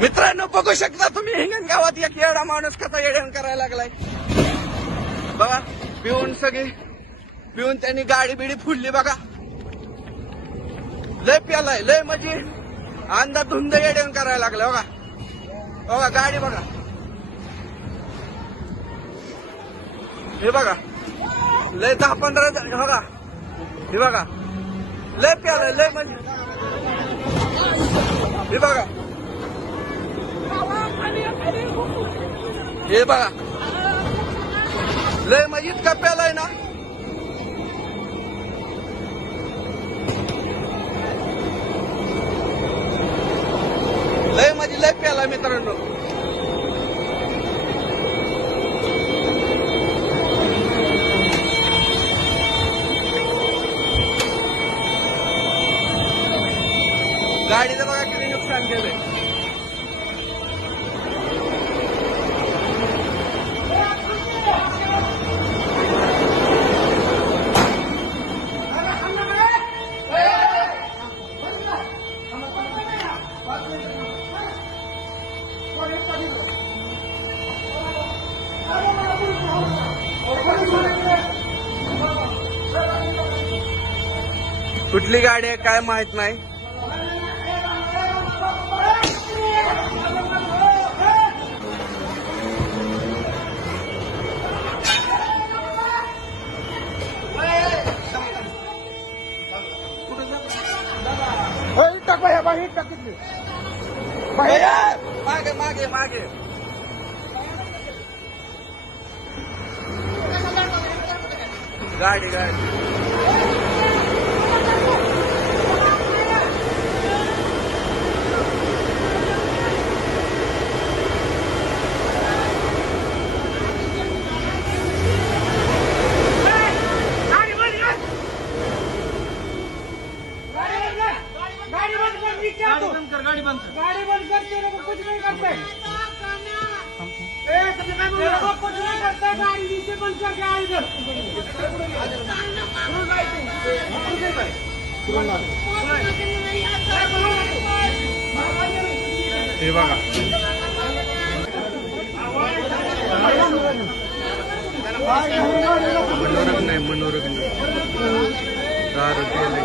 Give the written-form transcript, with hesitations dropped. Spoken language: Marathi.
मित्रांनो बघू शकता तुम्ही हिंगणगावात एक येडा माणूस कसा येड्यान करायला लागलाय बघा. पिऊन त्यांनी गाडी बिडी फुडली बघा. लय प्यालाय लय म्हणजे अंधाधुंद येड्यान करायला लागलाय बघा. बघा गाडी बघा हे बघा लय 10-15 बघा हे बघा लय प्यालाय लय म्हणजे हे बघा हे बघा लय म्हणजे इतका प्यालाय ना. लय म्हणजे लय प्यालाय मित्रांनो. गाडीचं बघा किती नुकसान केलंय. कुठली गाडी आहे काय माहित नाही. मागे मागे मागे गाडी गाडी गाडी बंद करते कुछ नहीं करते. कुछ नहीं करते गाड़ी नीचे बंद करके आ इधर. हे बघा मनोरंजन दारू केले.